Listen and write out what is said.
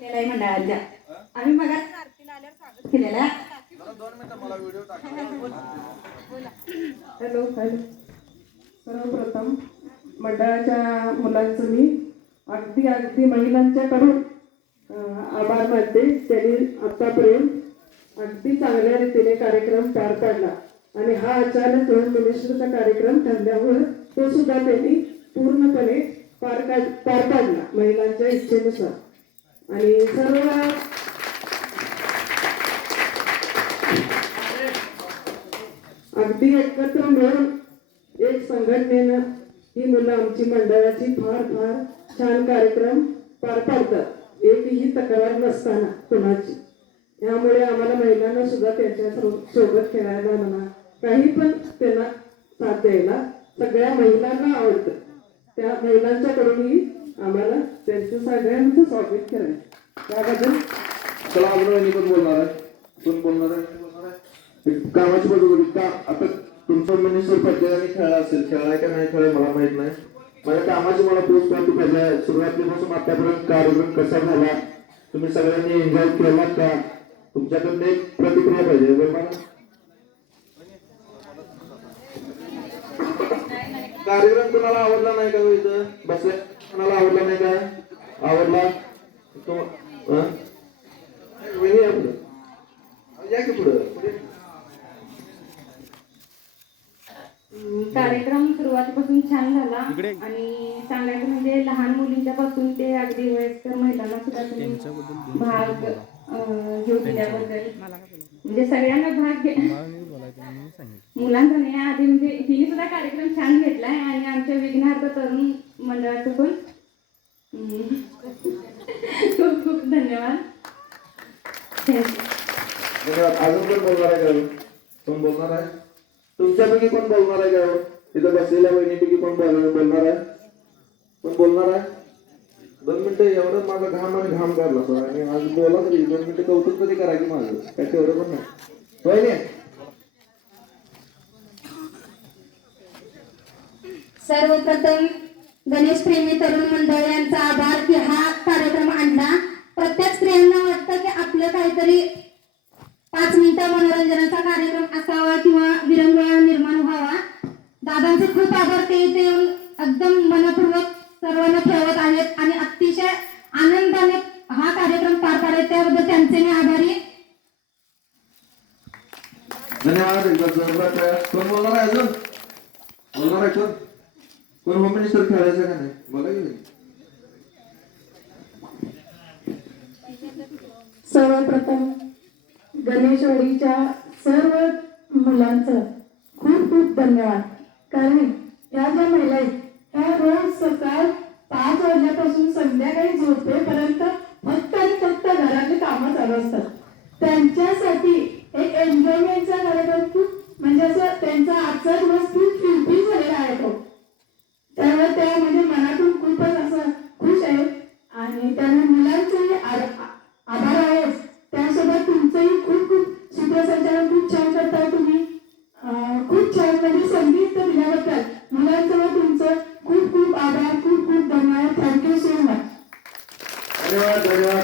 केलेला आहे आम्ही मग आरतीला आल्यावर स्वागत केलेलं. आहे. Hello hello. सर्वप्रथम मंडळाच्या मुलांचं मी अगदी अगदी महिलांच्याकडून आभार मानते. त्यांनी आतापर्यंत अगदी चांगल्या रीतीने कार्यक्रम पार पाडला. आणि हा अचानक मिनिस्टरचा कार्यक्रम ठरल्यामुळं तो सुद्धा त्यांनी पूर्णपणे पार पार पाडला महिलांच्या इच्छेनुसार. आणि सर्व अगदी एकत्र मिळून एक संघटनेनं ही मुलं आमची मंडळाची फार फार छान कार्यक्रम पार पाडतात. एकही तक्रार नसताना कुणाची. यामुळे आम्हाला महिलांना सुद्धा त्यांच्यासोबत खेळायला म्हणा काही पण त्यांना साथ द्यायला सगळ्या महिलांना आवडतं. त्या महिलांच्याकडूनही आम्हाला त्यांचं सगळ्यांचं स्वागत करायचं. त्याबद्दल चला अजून यांनी पण बोलणार आहे? कोण बोलणार आहे? बोलणार कामाची बरोबर का आता तुमचं मिनिस्टर प्रत्येकाने खेळला असेल. खेळलाय का नाही खेळला मला माहीत नाही. माझ्या कामाची मला पोस्ट पाहतो पाहिजे सुरुवातीपासून आतापर्यंत कार्यक्रम कसा झाला? तुम्ही सगळ्यांनी एन्जॉय केला का? तुमच्याकडनं एक प्रतिक्रिया पाहिजे. बरं मला कार्यक्रम कुणाला आवडला नाही का हो इथं? बसल्या कुणाला आवडला नाही का? आवडला? हं? या की पुढं? कार्यक्रम सुरुवातीपासून छान झाला आणि सांगायचं म्हणजे लहान मुलींच्या पासून ते अगदी वयस्कर महिलांना सुद्धा तुम्ही भाग घेऊ दिल्याबद्दल. म्हणजे सगळ्यांना भाग घे मुलांचा नाही आधी म्हणजे हिने सुद्धा कार्यक्रम छान घेतलाय आणि आमच्या विघ्नार्थ तरुण मंडळाचं पण. खूप खूप धन्यवाद. अजून कोण बोलणार आहे कोण बोलणार आहे? तुमच्यापैकी कोण बोलणार आहे का तिथं बसलेल्या बहिणीपैकी कोण बोल- बोलणार आहे? कोण बोलणार आहे? दोन मिनिटं एवढं माझा घाम आणि घाम काढला आणि आज बोला तरी दोन मिनिटं कौतुक कधी करा की माझं? काय तेवढं पण नाही. होय सर्वप्रथम गणेश प्रेमी तरुण मंडळ यांचा आभार की हा कार्यक्रम आणला. प्रत्येक स्त्रियांना वाटतं की आपलं काहीतरी पाच मिनिटं मनोरंजनाचा कार्यक्रम असावा किंवा विरंगुळा निर्माण व्हावा. दादांचे खूप आभार. ते इथे येऊन एकदम मनपूर्वक सर्वांना खेळवत आहेत आणि अतिशय आनंदाने हा कार्यक्रम पार पाडत त्याबद्दल त्यांचे मी आभारी धन्यवाद. एकदा जोरदार कोण बोलणार आहे अजून? बोलणार आहे कोण? कोण होम मिनिस्टर खेळायचं का नाही? बोला की नाही. सर्वप्रथम गणेशवाडीच्या सर्व मुलांचं खूप खूप धन्यवाद. कारण ह्या ज्या महिला आहेत ह्या रोज सकाळ ধন্যবাদ ধন্যবাদ।